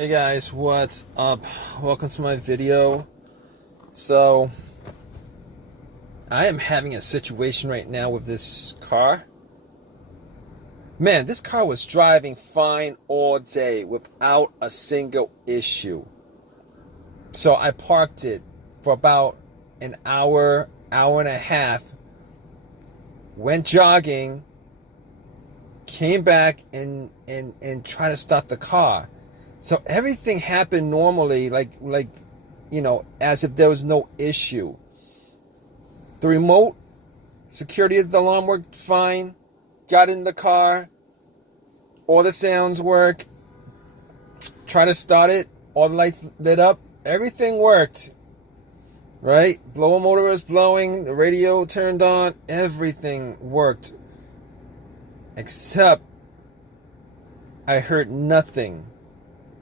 Hey guys, what's up? Welcome to my video. So, I am having a situation right now with this car. Man, this car was driving fine all day without a single issue. So I parked it for about an hour, hour and a half, went jogging, came back and tried to start the car. So everything happened normally, like as if there was no issue. The remote security of the alarm worked fine. Got in the car. All the sounds work. Try to start it. All the lights lit up. Everything worked. Right? Blower motor was blowing. The radio turned on. Everything worked. Except I heard nothing.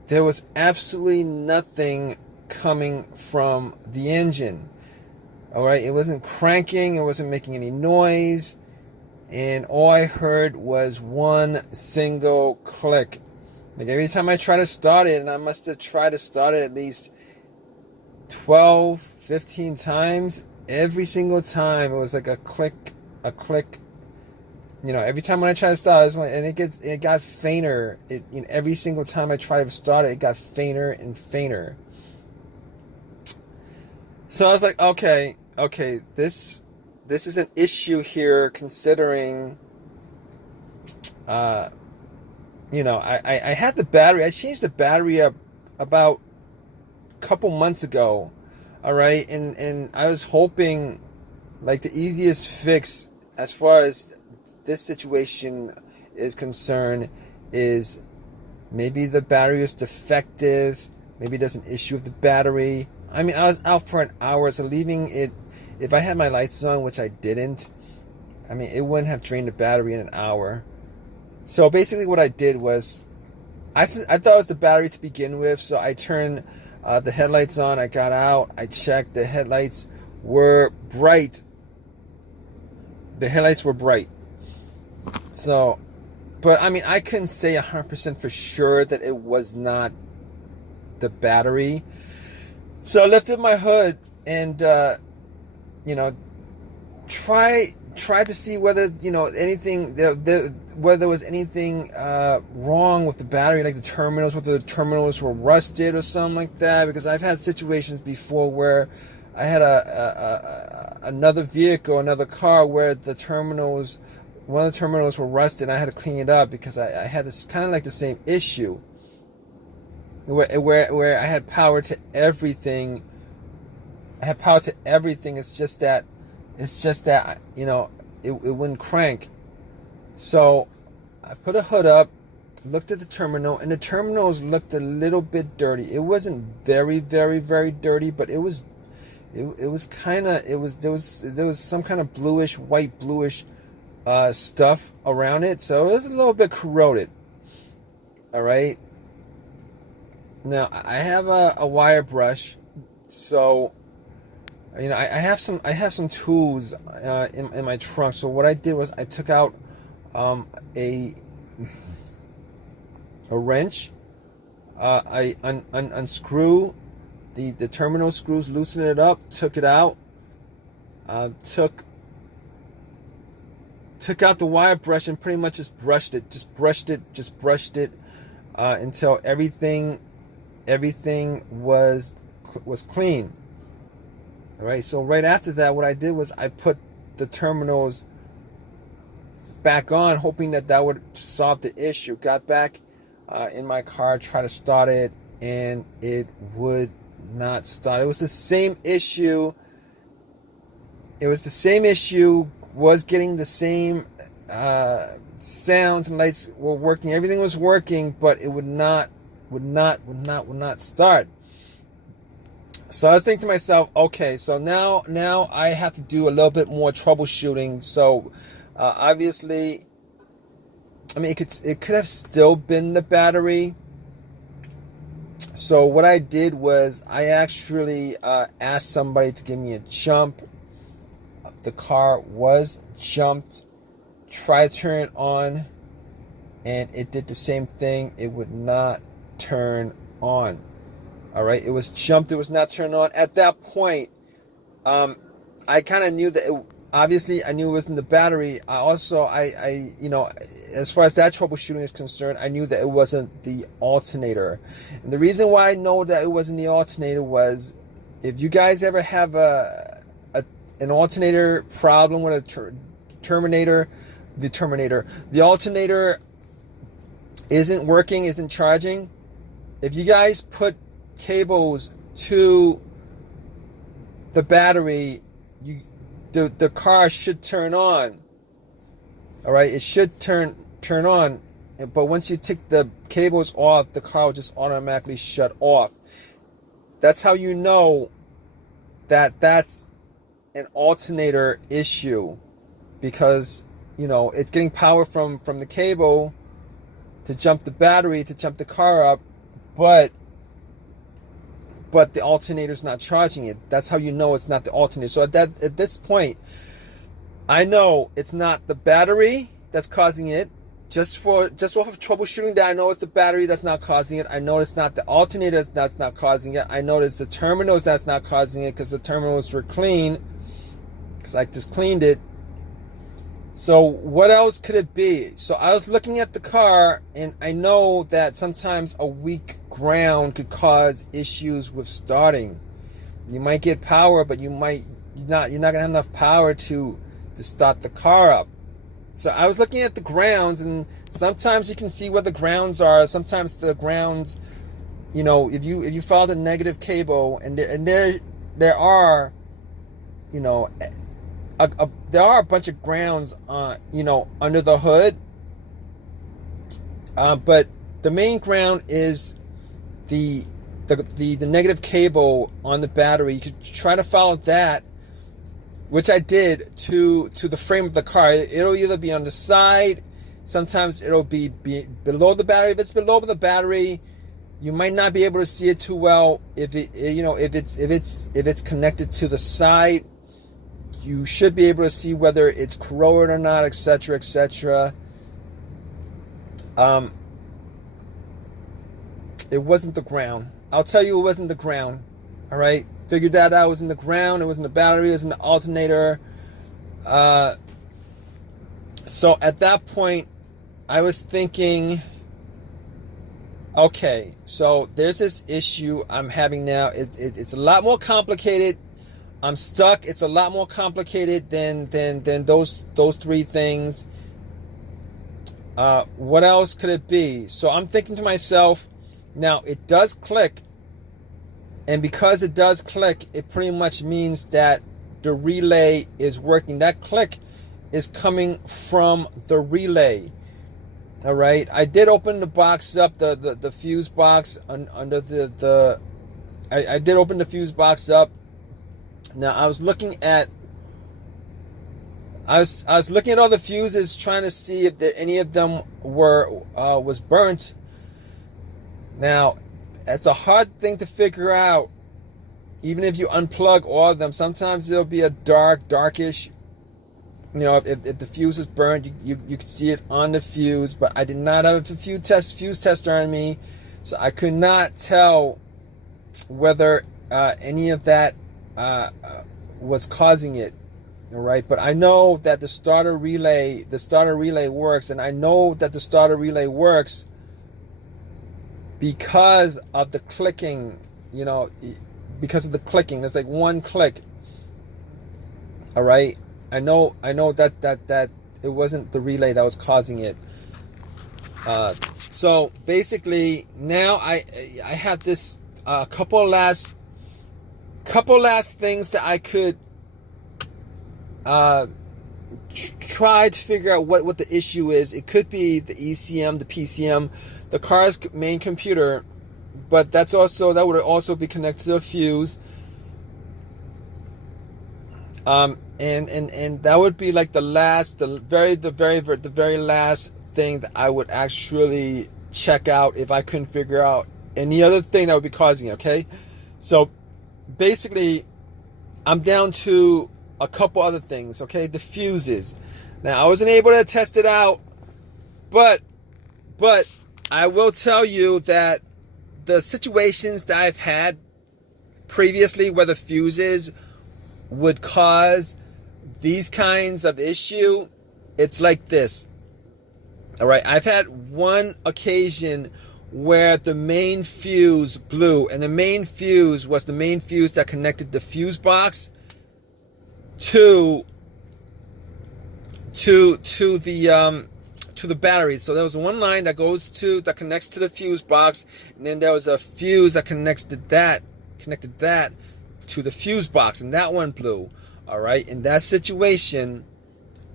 There was absolutely nothing coming from the engine. Alright, it wasn't cranking, it wasn't making any noise, and all I heard was one single click. Like every time I try to start it, and I must have tried to start it at least 12, 15 times, every single time it was like a click, a click. Every time when I try to start, and it got fainter. Every single time I try to start it, it got fainter and fainter. So I was like, okay, this is an issue here, considering, I had the battery. I changed the battery up about a couple months ago, all right, and I was hoping, like, the easiest fix as far as this situation is concerned is maybe the battery is defective, maybe there's an issue with the battery. I mean, I was out for an hour, so leaving it, if I had my lights on, which I didn't, I mean, it wouldn't have drained the battery in an hour. So basically what I did was, I thought it was the battery to begin with, so I turned the headlights on, I got out, I checked, the headlights were bright. The headlights were bright. So, but I mean, I couldn't say 100% for sure that it was not the battery. So I lifted my hood and, tried to see whether, anything, whether there was anything wrong with the battery, like the terminals, whether the terminals were rusted or something like that. Because I've had situations before where I had another vehicle, another car, where one of the terminals were rusted, and I had to clean it up because I had this kind of like the same issue where I had power to everything. It's just that it wouldn't crank. So I put a hood up, looked at the terminal, and the terminals looked a little bit dirty. It wasn't very, very, very dirty, but there was some kind of white bluish stuff around it, so it was a little bit corroded. All right. Now I have a wire brush, so I have some tools in my trunk. So what I did was I took out a wrench. I unscrew the terminal screws, loosened it up, took it out, took out the wire brush and pretty much just brushed it until everything was clean. All right. So right after that, what I did was I put the terminals back on, hoping that would solve the issue. Got back in my car, tried to start it, and it would not start. It was the same issue. Was getting the same sounds and lights were working. Everything was working, but it would not start. So I was thinking to myself, okay, so now I have to do a little bit more troubleshooting. So obviously, I mean, it could have still been the battery. So what I did was I actually asked somebody to give me a jump. The car was jumped. Tried to turn it on, and it did the same thing. It would not turn on. All right, it was jumped. It was not turned on. At that point, I kind of knew that obviously I knew it wasn't the battery. I you know, as far as that troubleshooting is concerned, I knew that it wasn't the alternator. And the reason why I know that it wasn't the alternator was, if you guys ever have an alternator problem with the alternator isn't working, isn't charging. If you guys put cables to the battery, the car should turn on. All right, it should turn on, but once you take the cables off, the car will just automatically shut off. That's how you know that that's an alternator issue, because you know it's getting power from the cable to jump the battery, to jump the car up, but the alternator's not charging it. That's how you know it's not the alternator. So at this point, I know it's not the battery that's causing it. Just off of troubleshooting that, I know it's the battery that's not causing it. I know it's not the alternator that's not causing it. I know it's the terminals that's not causing it, because the terminals were clean, because I just cleaned it. So what else could it be? So I was looking at the car, and I know that sometimes a weak ground could cause issues with starting. You might get power, but you're not gonna have enough power to start the car up. So I was looking at the grounds, and sometimes you can see where the grounds are. Sometimes the grounds, you know, if you follow the negative cable, and there are, you know, there are a bunch of grounds, you know, under the hood. But the main ground is the negative cable on the battery. You could try to follow that, which I did, to the frame of the car. It'll either be on the side, sometimes it'll be below the battery. If it's below the battery, you might not be able to see it too well. If it's connected to the side, you should be able to see whether it's corroded or not, etc., etc. It wasn't the ground. I'll tell you, it wasn't the ground. All right, figured that out. It was in the ground. It was in the battery. It was in the alternator. So at that point, I was thinking, okay, so there's this issue I'm having now. It's a lot more complicated. I'm stuck. It's a lot more complicated than those three things. What else could it be? So I'm thinking to myself, now it does click, and because it does click, it pretty much means that the relay is working. That click is coming from the relay. All right, I did open the box up, the fuse box under the I did open the fuse box up. Now I was looking at all the fuses, trying to see if any of them was burnt. Now it's a hard thing to figure out, even if you unplug all of them. Sometimes there'll be a darkish, you know, if the fuse is burned, you can see it on the fuse. But I did not have a fuse tester on me, so I could not tell whether any of that was causing it. All right, but I know that the starter relay works, and I know that the starter relay works because of the clicking. You know, because of the clicking. There's like one click. All right, I know that it wasn't the relay that was causing it. So basically, now I have this couple last things that I could try to figure out what the issue is. It could be the ECM, the PCM, the car's main computer, but that would also be connected to a fuse. And that would be like the very last thing that I would actually check out if I couldn't figure out any other thing that would be causing it. Okay, so basically, I'm down to a couple other things. Okay, the fuses. Now I wasn't able to test it out, but I will tell you that the situations that I've had previously where the fuses would cause these kinds of issue, it's like this. All right, I've had one occasion where the main fuse blew, and the main fuse was the main fuse that connected the fuse box to the battery. So there was one line that connects to the fuse box, and then there was a fuse that connected that to the fuse box, and that one blew. All right, in that situation,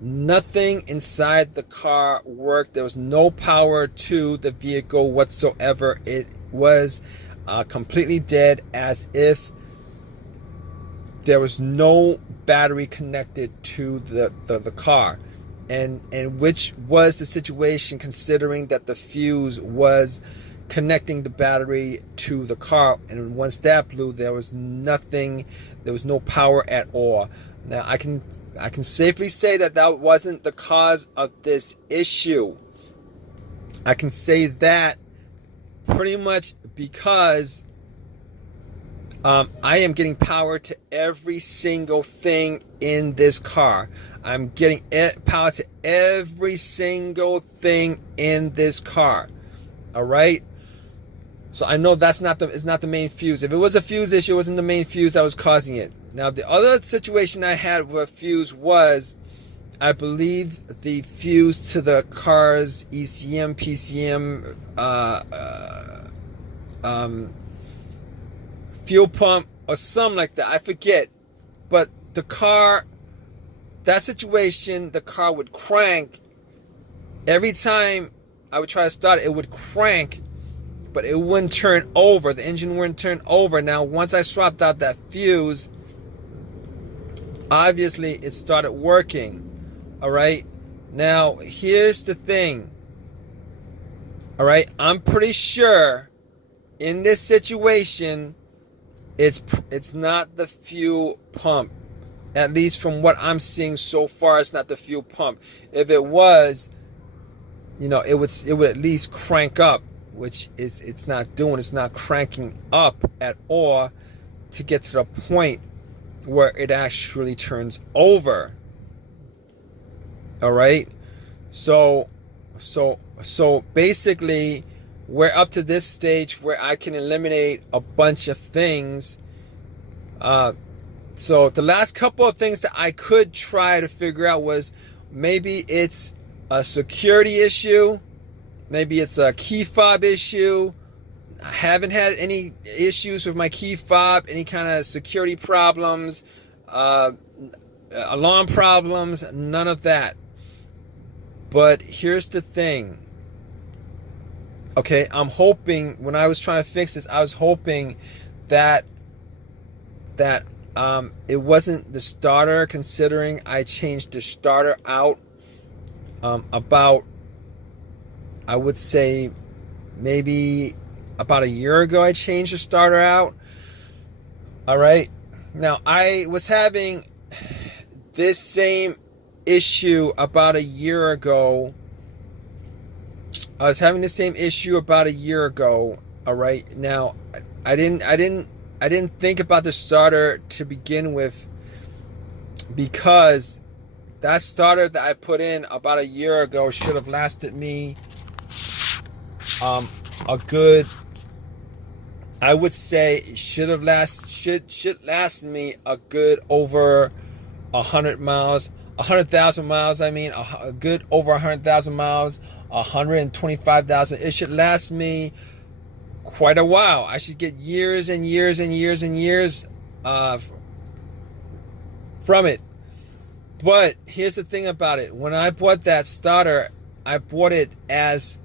nothing inside the car worked. There was no power to the vehicle whatsoever. It was completely dead, as if there was no battery connected to the car. And which was the situation, considering that the fuse was connecting the battery to the car, and once that blew, there was nothing, there was no power at all. Now I can safely say that that wasn't the cause of this issue. I can say that pretty much because I am getting power to every single thing in this car. I'm getting power to every single thing in this car. All right. So I know it's not the main fuse. If it was a fuse issue, it wasn't the main fuse that was causing it. Now the other situation I had with fuse was, I believe, the fuse to the car's ECM, PCM, fuel pump or something like that. I forget. But the car, that situation, the car would crank. Every time I would try to start it, it would crank, but it wouldn't turn over. The engine wouldn't turn over. Now, once I swapped out that fuse, obviously it started working. All right. Now, here's the thing. All right. I'm pretty sure in this situation, it's not the fuel pump. At least from what I'm seeing so far, it's not the fuel pump. If it was, it would at least crank up, which it's not doing. It's not cranking up at all to get to the point where it actually turns over. All right. So basically, we're up to this stage where I can eliminate a bunch of things. So the last couple of things that I could try to figure out was, maybe it's a security issue, maybe it's a key fob issue. I haven't had any issues with my key fob, any kind of security problems, alarm problems, none of that. But here's the thing. Okay, I'm hoping, when I was trying to fix this, I was hoping that it wasn't the starter, considering I changed the starter out about, I would say, maybe about a year ago. I changed the starter out. All right. Now, I was having this same issue about a year ago. I was having the same issue about a year ago. All right. Now, I didn't think about the starter to begin with, because that starter that I put in about a year ago should have lasted me a good, I would say it should last me a good over 100 miles, 100,000 miles. I mean, a good over 100,000 miles, 125,000. It should last me quite a while. I should get years and years and years and years from it. But here's the thing about it. When I bought that starter, I bought it as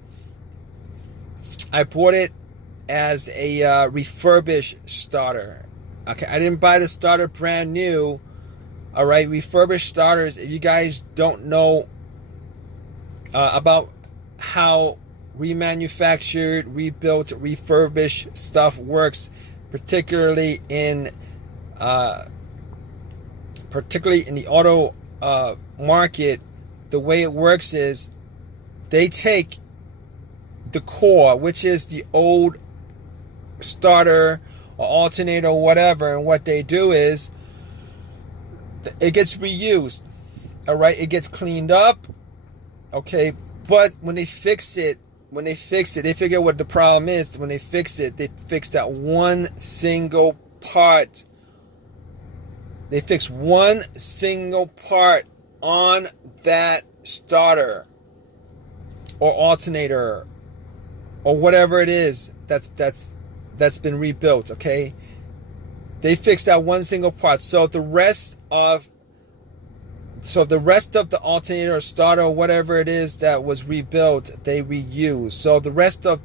a refurbished starter. Okay, I didn't buy the starter brand new. All right, refurbished starters, if you guys don't know about how remanufactured, rebuilt, refurbished stuff works, particularly in the auto market, the way it works is they take the core, which is the old starter or alternator or whatever, and what they do is it gets reused. All right, it gets cleaned up. Okay, but when they fix it, they figure what the problem is. When they fix it, they fix that one single part. They fix one single part on that starter or alternator or whatever it is that's been rebuilt. Okay, they fix that one single part. So the rest of the alternator or starter or whatever it is that was rebuilt, they reuse. So the rest of,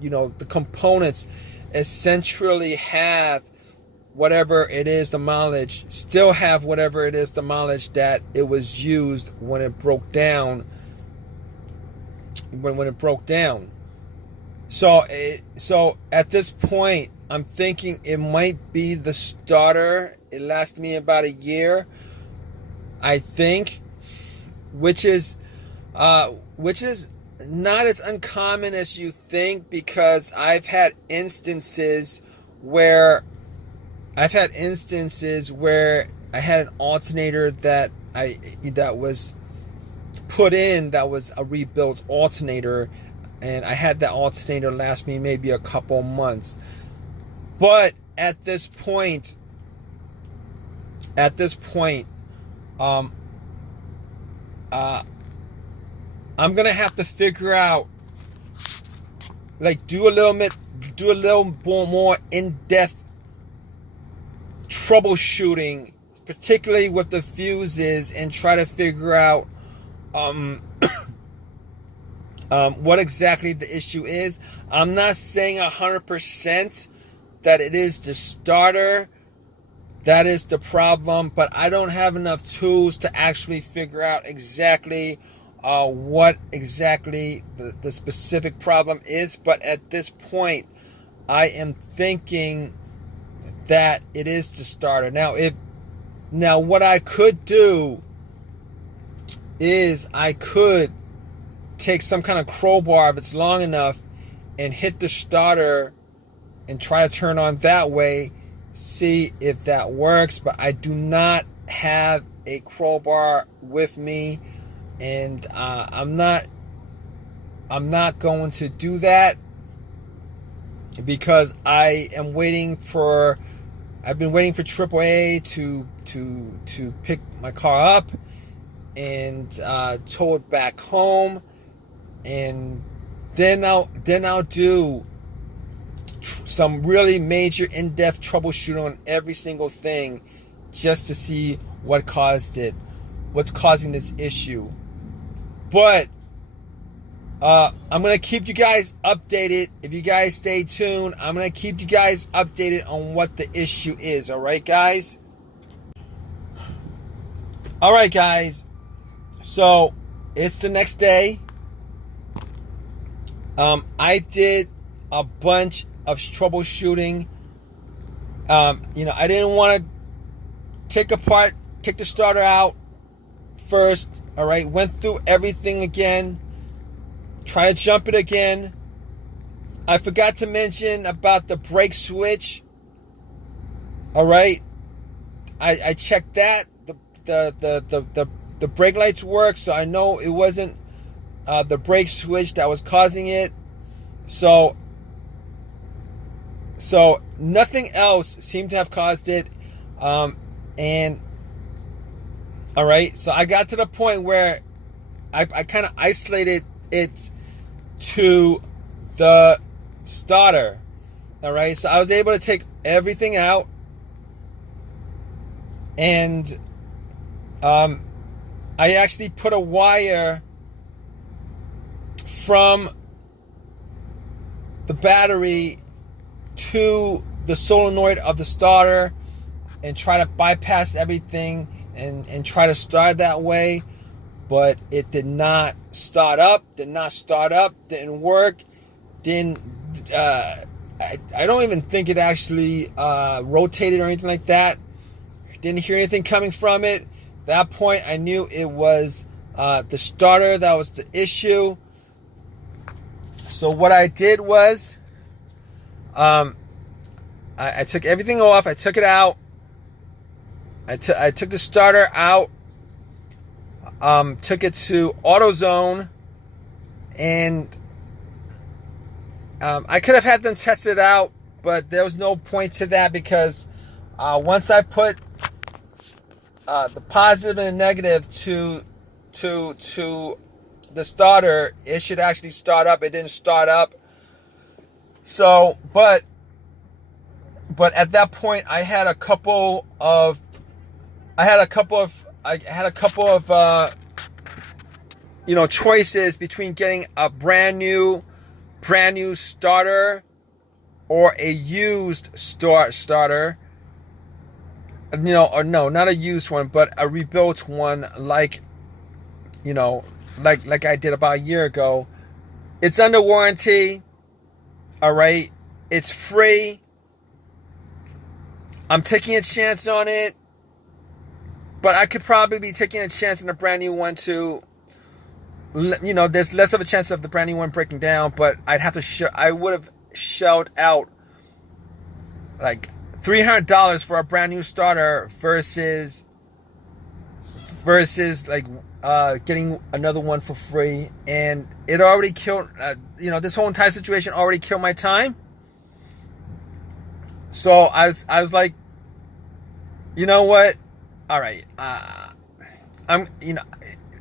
the components essentially have whatever it is, the mileage, still have whatever it is, the mileage that it was used when it broke down. When it broke down. So at this point, I'm thinking it might be the starter. It lasted me about a year, I think, which is not as uncommon as you think, because I've had instances where I had an alternator that was put in, that was a rebuilt alternator, and I had that alternator last me maybe a couple months. But at this point, I'm gonna have to figure out, like, do a little more in-depth troubleshooting, particularly with the fuses, and try to figure out what exactly the issue is. I'm not saying 100% that it is the starter that is the problem, but I don't have enough tools to actually figure out exactly what exactly the specific problem is. But at this point, I am thinking that it is the starter. Now what I could do is I could take some kind of crowbar, if it's long enough, and hit the starter and try to turn on that way, see if that works. But I do not have a crowbar with me, and I'm not going to do that, because I've been waiting for AAA to pick my car up and tow it back home, and then I'll do some really major in-depth troubleshooting on every single thing, just to see what's causing this issue. But I'm going to keep you guys updated. If you guys stay tuned, I'm going to keep you guys updated on what the issue is. All right, guys? All right, guys. So it's the next day. I did a bunch of troubleshooting. I didn't want to take the starter out first. All right, went through everything again. Try to jump it again. I forgot to mention about the brake switch. All right, I checked that. The brake lights work, so I know it wasn't the brake switch that was causing it. So nothing else seemed to have caused it. And all right, so I got to the point where I kind of isolated it to the starter. All right, so I was able to take everything out, and I actually put a wire from the battery to the solenoid of the starter and try to bypass everything and try to start that way. But it did not start up, didn't work, I don't even think it actually rotated or anything like that. Didn't hear anything coming from it. At that point, I knew it was the starter that was the issue. So what I did was, I took everything off. I took it out. I took the starter out. Took it to AutoZone, and I could have had them test it out, but there was no point to that because once I put the positive and the negative to the starter, it should actually start up. It didn't start up. So, but at that point, I had a couple of choices between getting a brand new starter or a used starter. Or no, not a used one, but a rebuilt one, like I did about a year ago. It's under warranty. All right, it's free. I'm taking a chance on it, but I could probably be taking a chance on a brand new one too. There's less of a chance of the brand new one breaking down, but I would have shelled out like $300 for a brand new starter versus like getting another one for free, and it already killed. This whole entire situation already killed my time. So I was like, you know what? All right, I'm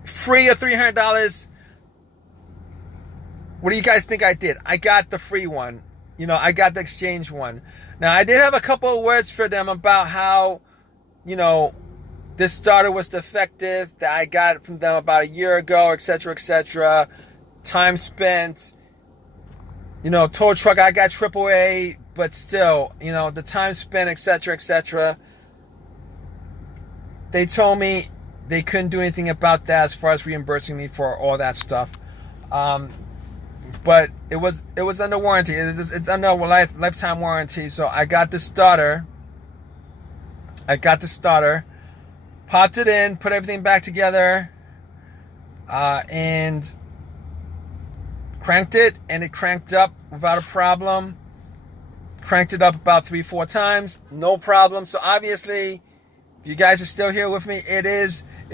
free of $300. What do you guys think I did? I got the free one. I got the exchange one. Now I did have a couple of words for them about how, this starter was defective, that I got it from them about a year ago, etc., etc. Time spent, tow truck, I got AAA, but still, the time spent, etc., etc. They told me they couldn't do anything about that as far as reimbursing me for all that stuff. But it was under warranty. It's under a lifetime warranty. So I got the starter. Popped it in, put everything back together, and cranked it, and it cranked up without a problem. Cranked it up about 3-4 times, no problem. So obviously, if you guys are still here with me, it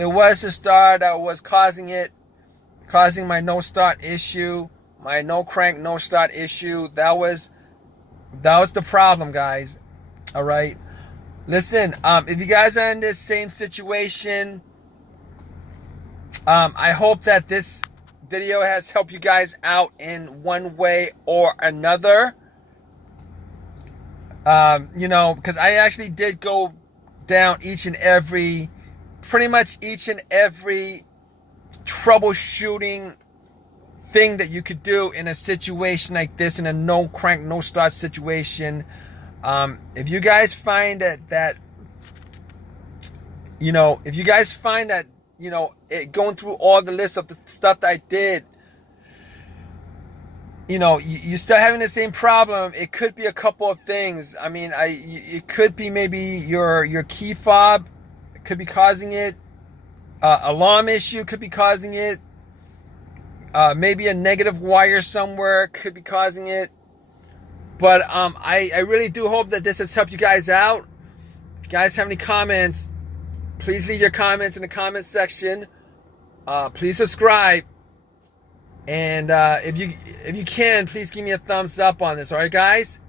was the starter that was causing my no start issue, my no crank, no start issue. That was the problem, guys. All right. Listen, if you guys are in this same situation, I hope that this video has helped you guys out in one way or another. Because I actually did go down pretty much each and every troubleshooting thing that you could do in a situation like this, in a no crank, no start situation. If you guys find that going through all the list of the stuff that I did, you're still having the same problem, it could be a couple of things. I mean, it could be maybe your key fob could be causing it. Alarm issue could be causing it. Maybe a negative wire somewhere could be causing it. But I really do hope that this has helped you guys out. If you guys have any comments, please leave your comments in the comment section. Please subscribe. And if you can, please give me a thumbs up on this. All right, guys?